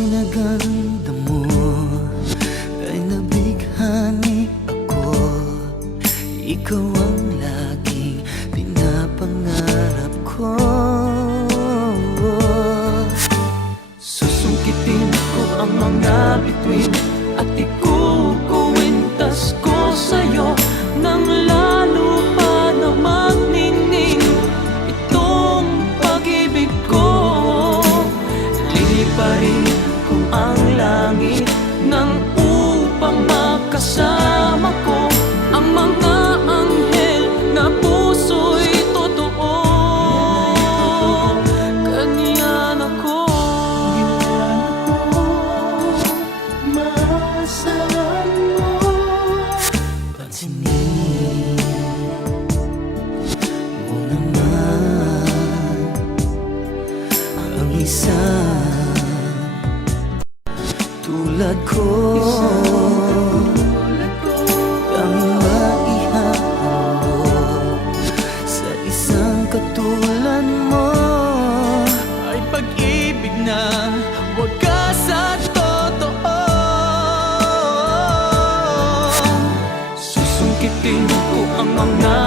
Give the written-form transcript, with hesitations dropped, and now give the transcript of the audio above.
pinaganda mo ay nabighani ako. Ikaw ang laging pinapangarap ko. Susungkitin ko ang mga bituin at ikukuwintas ko sa'yo nang lalo pa na magningning itong pag-ibig ko. Liliparin ko ang langit nang upang makasama ko ang mga anghel na puso'y totoo. Ganyan ako, masahan mo. Pansinin mo naman ang isa tulad ko, ang maihahandog sa isang katulad mo ay pag-ibig na wagas at totoo. Susungkitin ko ang mga